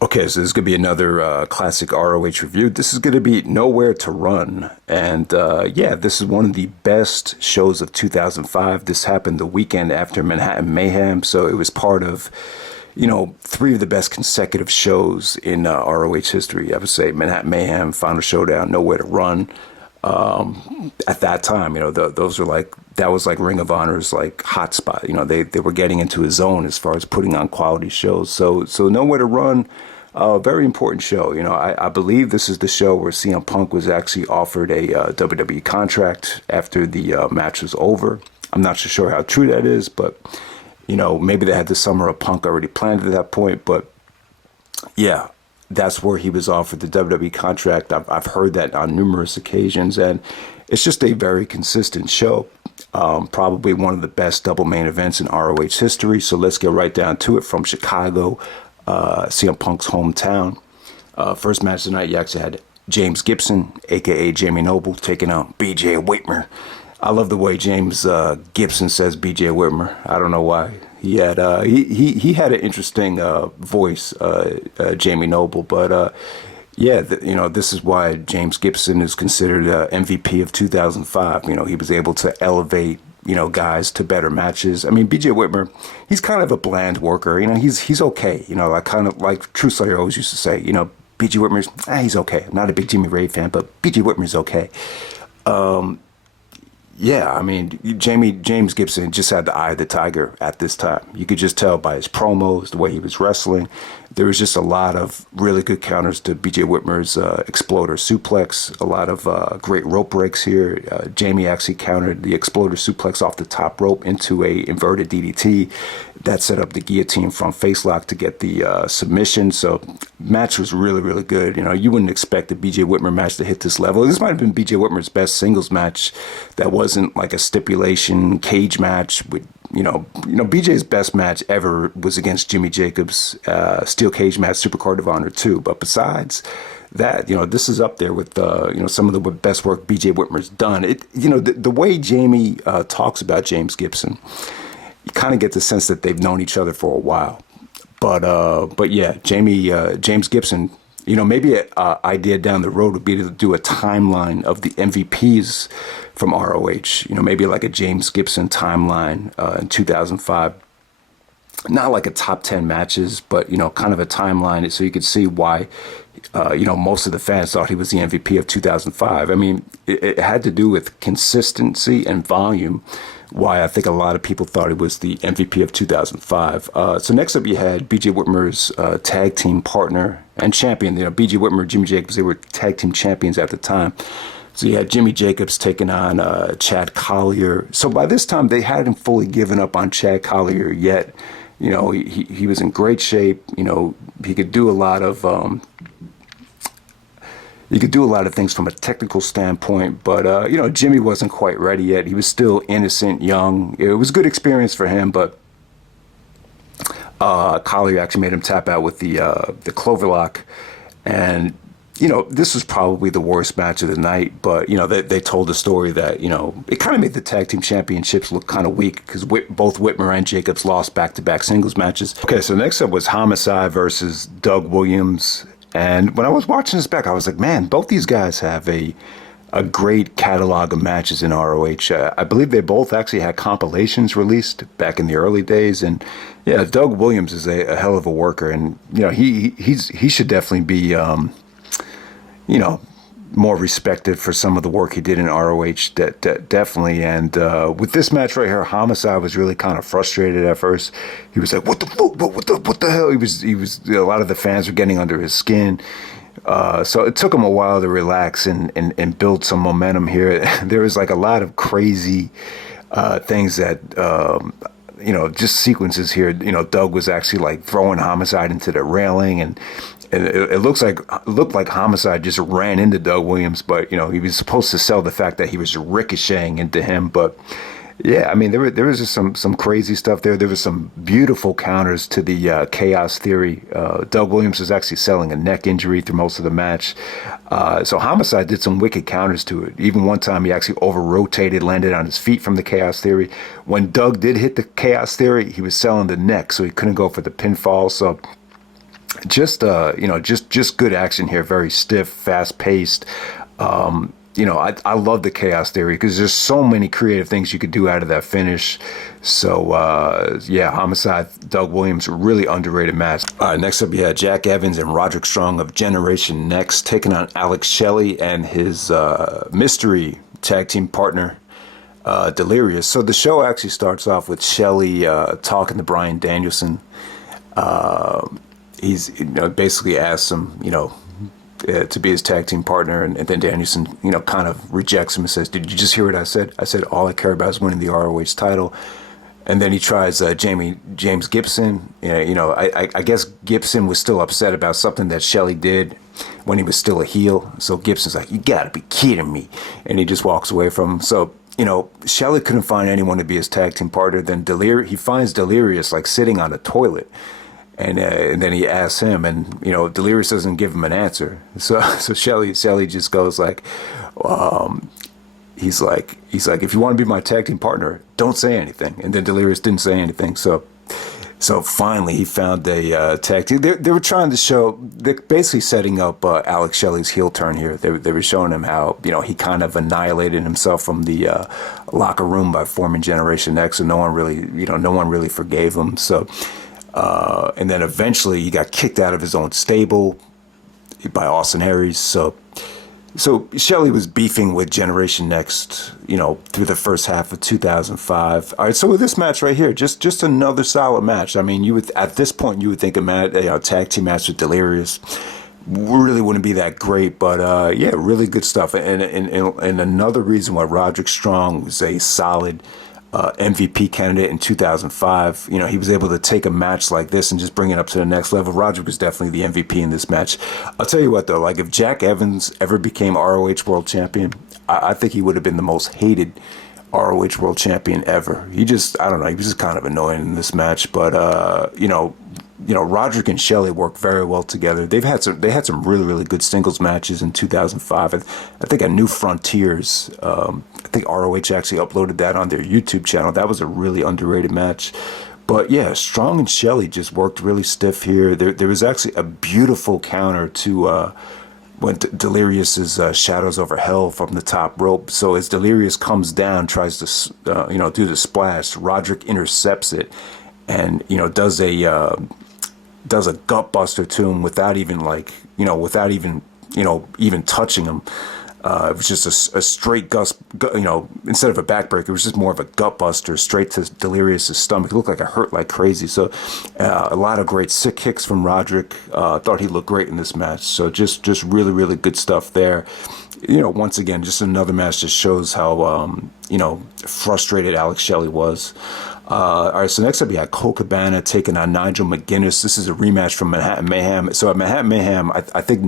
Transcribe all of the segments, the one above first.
Okay, so this is going to be another classic ROH review. This is going to be Nowhere to Run. And yeah, this is one of the best shows of 2005. This happened the weekend after Manhattan Mayhem. So it was part of, three of the best consecutive shows in ROH history. I would say Manhattan Mayhem, Final Showdown, Nowhere to Run. At that time, those were like, that was like Ring of Honor's like hot spot. They were getting into a zone as far as putting on quality shows. So Nowhere to Run, very important show. I believe this is the show where CM Punk was actually offered a WWE contract after the match was over. I'm not so sure how true that is, but maybe they had the summer of Punk already planned at that point. But yeah, that's where he was offered the WWE contract. I've heard that on numerous occasions, and it's just a very consistent show. Probably one of the best double main events in ROH history. So let's get right down to it. From Chicago, CM Punk's hometown. First match tonight, you actually had James Gibson, aka Jamie Noble, taking out BJ Whitmer. I love the way James Gibson says BJ Whitmer. I don't know why. He had he had an interesting voice, Jamie Noble, but yeah, this is why James Gibson is considered MVP of 2005. He was able to elevate guys to better matches. I mean, BJ Whitmer, he's kind of a bland worker. He's okay. I kind of like True Slayer always used to say. BJ Whitmer's he's okay. I'm not a big Jimmy Rave fan, but BJ Whitmer's okay. Yeah, I mean, James Gibson just had the eye of the tiger at this time. You could just tell by his promos, the way he was wrestling. There was just a lot of really good counters to BJ Whitmer's exploder suplex, a lot of great rope breaks here. Jamie actually countered the exploder suplex off the top rope into a inverted DDT. That set up the guillotine front face lock to get the submission. So match was really, really good. You wouldn't expect a BJ Whitmer match to hit this level. This might have been BJ Whitmer's best singles match that wasn't like a stipulation cage match. With BJ's best match ever was against Jimmy Jacobs, steel cage match, Supercard of Honor 2. But besides that, this is up there with some of the best work BJ Whitmer's done. The way Jamie talks about James Gibson, you kind of get the sense that they've known each other for a while. But yeah, James Gibson, maybe an idea down the road would be to do a timeline of the MVPs from ROH. Maybe like a James Gibson timeline in 2005. Not like a top 10 matches, but, kind of a timeline so you could see why, most of the fans thought he was the MVP of 2005. I mean, it had to do with consistency and volume, why I think a lot of people thought he was the MVP of 2005. So next up, you had BJ Whitmer's tag team partner and champion. BJ Whitmer, Jimmy Jacobs, they were tag team champions at the time. So you had Jimmy Jacobs taking on Chad Collyer. So by this time, they hadn't fully given up on Chad Collyer yet. He was in great shape. He could do a lot of things from a technical standpoint, but Jimmy wasn't quite ready yet. He was still innocent, young. It was a good experience for him, but Collyer actually made him tap out with the Cloverlock, and this was probably the worst match of the night. But they told the story that it kind of made the tag team championships look kind of weak because both Whitmer and Jacobs lost back-to-back singles matches. Okay, so next up was Homicide versus Doug Williams. And when I was watching this back, I was like, man, both these guys have a great catalog of matches in ROH. I believe they both actually had compilations released back in the early days. And yeah, Doug Williams is a hell of a worker. And, he should definitely be, more respected for some of the work he did in ROH, definitely. And with this match right here, Homicide was really kind of frustrated at first. He was like, "What the fuck? What the hell?" He was. A lot of the fans were getting under his skin. So it took him a while to relax and build some momentum here. There was like a lot of crazy things that. Just sequences here. Doug was actually like throwing Homicide into the railing, and it looked like Homicide just ran into Doug Williams, but he was supposed to sell the fact that he was ricocheting into him. But yeah, I mean there was just some crazy stuff there. There was some beautiful counters to the Chaos Theory. Doug Williams was actually selling a neck injury through most of the match. So Homicide did some wicked counters to it. Even one time he actually over-rotated, landed on his feet from the Chaos Theory. When Doug did hit the Chaos Theory, he was selling the neck, so he couldn't go for the pinfall. So just just good action here, very stiff, fast paced. I love the chaos theory because there's so many creative things you could do out of that finish. So yeah, Homicide, Doug Williams, really underrated match. All right, next up you had Jack Evans and Roderick Strong of Generation Next taking on Alex Shelley and his mystery tag team partner Delirious. So the show actually starts off with Shelley talking to Bryan Danielson. He's basically asks him, to be his tag team partner, and then Danielson, kind of rejects him and says, "Did you just hear what I said? I said all I care about is winning the ROH title." And then he tries James Gibson. I guess Gibson was still upset about something that Shelley did when he was still a heel. So Gibson's like, "You gotta be kidding me," and he just walks away from him. So Shelley couldn't find anyone to be his tag team partner. Then he finds Delirious like sitting on a toilet. And then he asks him, and Delirious doesn't give him an answer. So Shelley just goes like, he's like, if you want to be my tag team partner, don't say anything. And then Delirious didn't say anything. So finally he found a tag team. They were trying to show, they're basically setting up Alex Shelley's heel turn here. They were showing him how he kind of annihilated himself from the locker room by forming Generation X, and no one really forgave him. So. And then eventually he got kicked out of his own stable by Austin Aries. So Shelley was beefing with Generation Next, through the first half of 2005. All right, so with this match right here, just another solid match. I mean, at this point you would think a tag team match with Delirious really wouldn't be that great, but yeah, really good stuff. And another reason why Roderick Strong was a solid MVP candidate in 2005. He was able to take a match like this and just bring it up to the next level. Roderick was definitely the MVP in this match. I'll tell you what though, like if Jack Evans ever became ROH World Champion, I think he would have been the most hated ROH World Champion ever. I don't know, he was just kind of annoying in this match, but Roderick and Shelley work very well together. They had some really, really good singles matches in 2005. I think at New Frontiers, I think ROH actually uploaded that on their YouTube channel. That was a really underrated match. But yeah, Strong and Shelley just worked really stiff here. There was actually a beautiful counter to when Delirious's Shadows Over Hell from the top rope. So as Delirious comes down, tries to do the splash, Roderick intercepts it and does a gut buster to him without even even touching him. It was just a straight instead of a backbreaker, it was just more of a gut buster straight to Delirious's stomach. It looked like it hurt like crazy. So a lot of great sick kicks from Roderick. Thought he looked great in this match. So just really, really good stuff there. Once again, just another match that shows how, frustrated Alex Shelley was. All right, so next up, you had Colt Cabana taking on Nigel McGuinness. This is a rematch from Manhattan Mayhem. So at Manhattan Mayhem, I think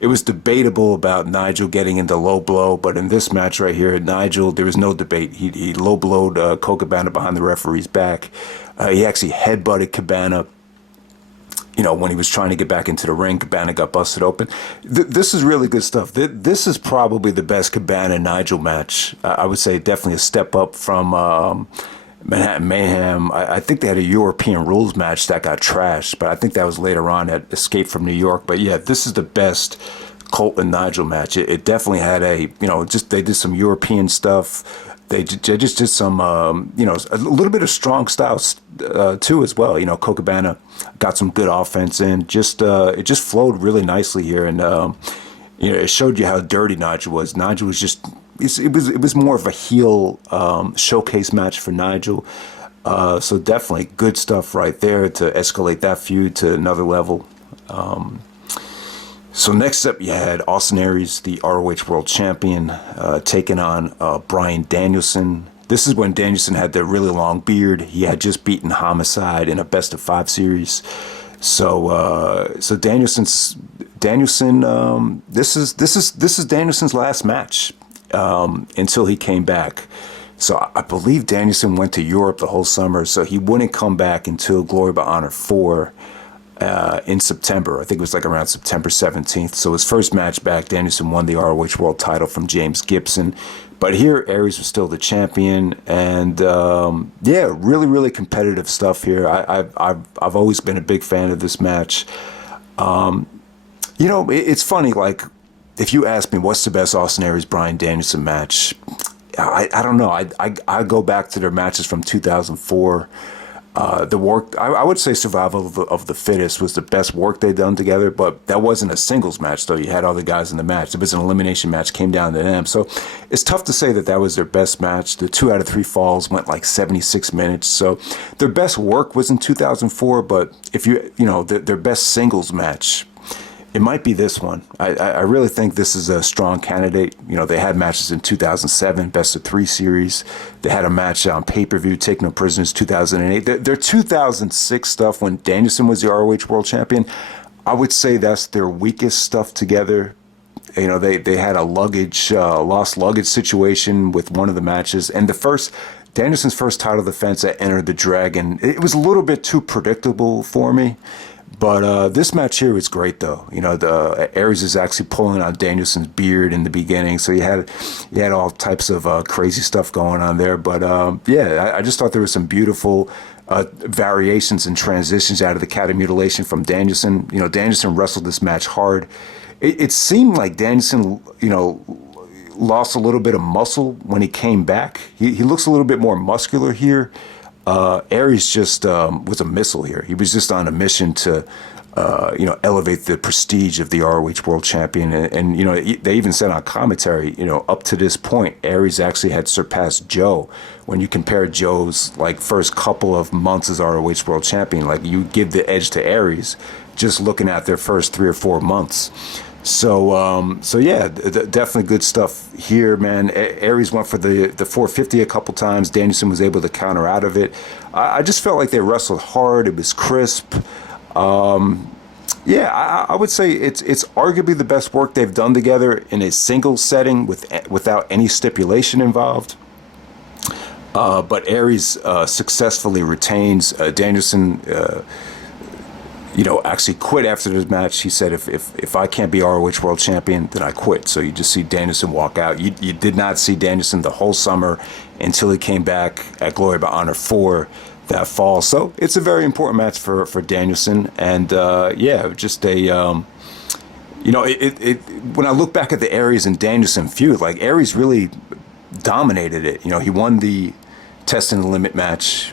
it was debatable about Nigel getting into low blow, but in this match right here, Nigel, there was no debate. He low blowed Colt Cabana behind the referee's back. He actually headbutted Cabana. When he was trying to get back into the ring, Cabana got busted open. This is really good stuff. This is probably the best Cabana-Nigel match. I would say definitely a step up from Manhattan Mayhem. I think they had a European rules match that got trashed, but I think that was later on at Escape from New York. But yeah, this is the best Colt and Nigel match. It definitely had they did some European stuff. They just did some, a little bit of strong styles too as well. Colt Cabana got some good offense in. It just flowed really nicely here, and it showed you how dirty Nigel was. Nigel was just. It was more of a heel showcase match for Nigel. So definitely good stuff right there to escalate that feud to another level. So next up, you had Austin Aries, the ROH World Champion, taking on Bryan Danielson. This is when Danielson had the really long beard. He had just beaten Homicide in a best-of-5 series. So Danielson. This is Danielson's last match until he came back. So I believe Danielson went to Europe the whole summer, so he wouldn't come back until Glory by Honor 4. in September. I think it was like around September 17th. So his first match back, Danielson won the ROH World title from James Gibson. But here, Aries was still the champion, and yeah, really, really competitive stuff here. I've always been a big fan of this match. You know, it's funny. Like, if you ask me what's the best Austin Aries Bryan Danielson match, I don't know. I go back to their matches from 2004. The work, I would say Survival of the Fittest was the best work they'd done together, but that wasn't a singles match, though. You had all the guys in the match. It was an elimination match, came down to them. So it's tough to say that that was their best match. The 2 out of 3 falls went like 76 minutes. So their best work was in 2004, but if you know, their best singles match, it might be this one. I really think this is a strong candidate. You know, they had matches in 2007, best of 3 series. They had a match on pay-per-view, Take No Prisoners, 2008. Their 2006 stuff when Danielson was the ROH World Champion, I would say that's their weakest stuff together. You know, they had a lost luggage situation with one of the matches. And Danielson's first title defense at Enter the Dragon, it was a little bit too predictable for me. But this match here was great, though. You know, the Aries is actually pulling out Danielson's beard in the beginning, so you had all types of crazy stuff going on there. But yeah, I just thought there was some beautiful variations and transitions out of the cat mutilation from Danielson. You know, Danielson wrestled this match hard. It seemed like Danielson, you know, lost a little bit of muscle when he came back. He looks a little bit more muscular here. Aries just was a missile here. He was just on a mission to, you know, elevate the prestige of the ROH World Champion. And, you know, they even said on commentary, you know, up to this point, Aries actually had surpassed Joe. When you compare Joe's, like, first couple of months as ROH World Champion, like, you give the edge to Aries just looking at their first 3 or 4 months. So yeah, definitely good stuff here, man. Aries went for the 450 a couple times. Danielson was able to counter out of it. I just felt like they wrestled hard. It was crisp. Yeah, I would say it's arguably the best work they've done together in a single setting without any stipulation involved. But Aries successfully retains. Danielson you know, actually quit after this match. He said, if I can't be ROH World Champion, then I quit. So you just see Danielson walk out. You did not see Danielson the whole summer until he came back at Glory by Honor 4 that fall. So it's a very important match for Danielson. And yeah, just a, you know, when I look back at the Aries and Danielson feud, like Aries really dominated it. You know, he won the Test and the Limit match.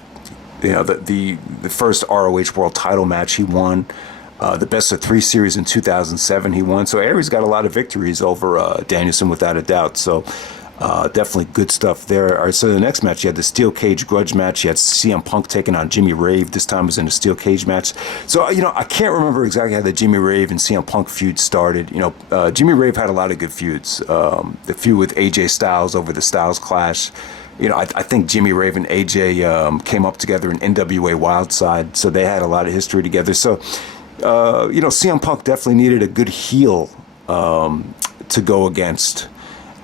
You know, the first ROH World title match he won. The best of 3 series in 2007 he won. So Aries got a lot of victories over Danielson without a doubt. So definitely good stuff there. All right, so the next match, you had the Steel Cage Grudge match. You had CM Punk taking on Jimmy Rave. This time it was in a Steel Cage match. So, you know, I can't remember exactly how the Jimmy Rave and CM Punk feud started. You know, Jimmy Rave had a lot of good feuds. The feud with AJ Styles over the Styles Clash. You know, I think Jimmy Rave and AJ came up together in NWA Wildside, so they had a lot of history together. So, you know, CM Punk definitely needed a good heel to go against.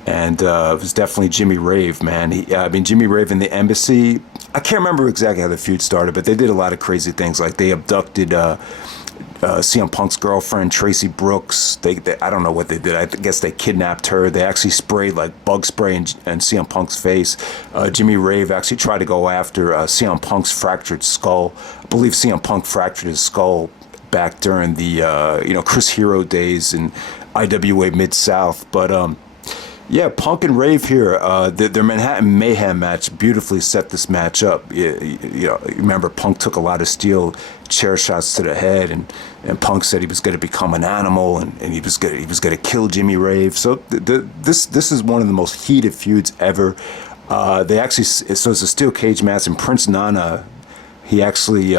And it was definitely Jimmy Rave, man. I mean, Jimmy Rave in the Embassy, I can't remember exactly how the feud started, but they did a lot of crazy things. Like they abducted CM Punk's girlfriend, Tracy Brooks. They I don't know what they did. I guess they kidnapped her. They actually sprayed like bug spray in CM Punk's face. Jimmy Rave actually tried to go after CM Punk's fractured skull. I believe CM Punk fractured his skull back during the you know, Chris Hero days in IWA Mid-South. But yeah, Punk and Rave here, their Manhattan Mayhem match beautifully set this match up. You know, remember Punk took a lot of steel chair shots to the head, and Punk said he was going to become an animal, and he was going to kill Jimmy Rave. So this is one of the most heated feuds ever. They actually, so it's a steel cage match, and Prince Nana, he actually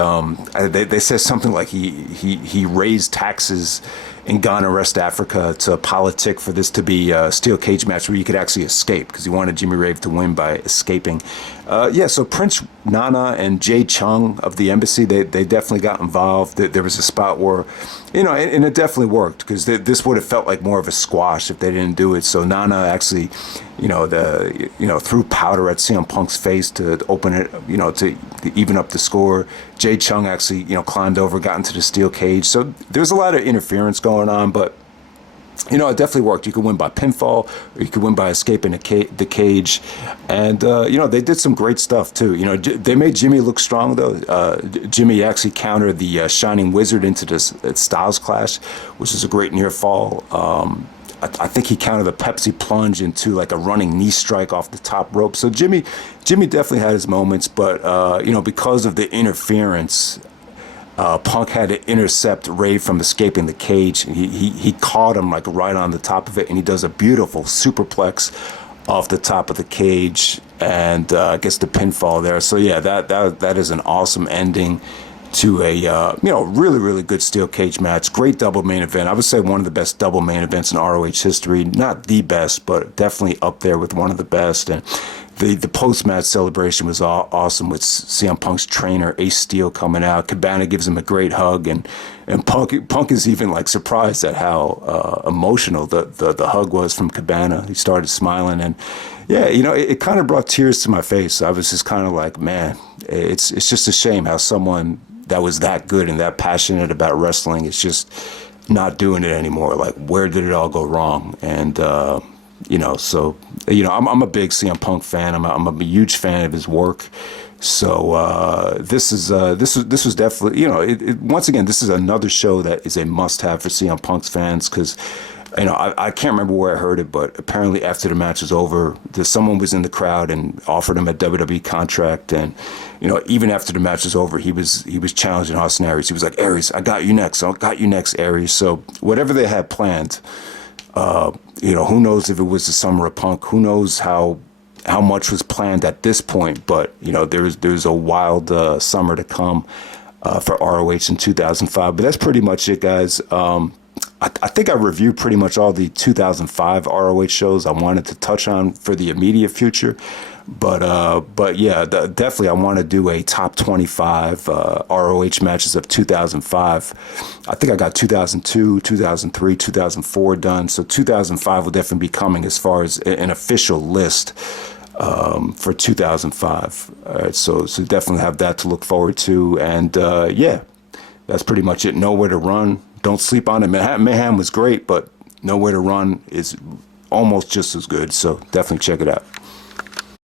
they said something like he raised taxes in Ghana, West Africa, to politic for this to be a steel cage match where you could actually escape, because he wanted Jimmy Rave to win by escaping. Yeah, so Prince Nana and Jay Chung of the Embassy, they definitely got involved. There was a spot where, you know, and it definitely worked, because this would have felt like more of a squash if they didn't do it. So Nana actually threw powder at CM Punk's face to open it, to even up the score. Jay Chung actually, climbed over, got into the steel cage. So there's a lot of interference going on, but it definitely worked. You could win by pinfall, or you could win by escaping the cage. And, they did some great stuff, too. They made Jimmy look strong, though. Jimmy actually countered the Shining Wizard into this Styles Clash, which is a great near fall. I think he countered the Pepsi plunge into like a running knee strike off the top rope. So Jimmy definitely had his moments, but, because of the interference, Punk had to intercept Rave from escaping the cage. He caught him like right on the top of it, and he does a beautiful superplex off the top of the cage and gets the pinfall there. So yeah, that is an awesome ending to a really, really good steel cage match. Great double main event. I would say one of the best double main events in ROH history. Not the best, but definitely up there with one of the best. And the post-match celebration was awesome with CM Punk's trainer, Ace Steel, coming out. Cabana gives him a great hug, and Punk is even like surprised at how emotional the hug was from Cabana. He started smiling, and yeah, it kind of brought tears to my face. I was just kind of like, man, it's just a shame how someone that was that good and that passionate about wrestling is just not doing it anymore. Like, where did it all go wrong? And I'm a big CM Punk fan. I'm a huge fan of his work. So this was definitely, once again, this is another show that is a must-have for CM Punk's fans, because I can't remember where I heard it, but apparently after the match was over, someone was in the crowd and offered him a WWE contract, and even after the match was over, he was challenging Austin Aries. He was like, Aries, I got you next, Aries. So whatever they had planned. Who knows if it was the summer of Punk? Who knows how much was planned at this point? But there's a wild summer to come for ROH in 2005. But that's pretty much it, guys. I think I reviewed pretty much all the 2005 ROH shows I wanted to touch on for the immediate future. But yeah, definitely I want to do a top 25 ROH matches of 2005. I think I got 2002, 2003, 2004 done. So 2005 will definitely be coming as far as an official list for 2005. All right, so definitely have that to look forward to. And yeah, that's pretty much it. Nowhere to Run. Don't sleep on it. Mayhem was great, but Nowhere to Run is almost just as good. So definitely check it out.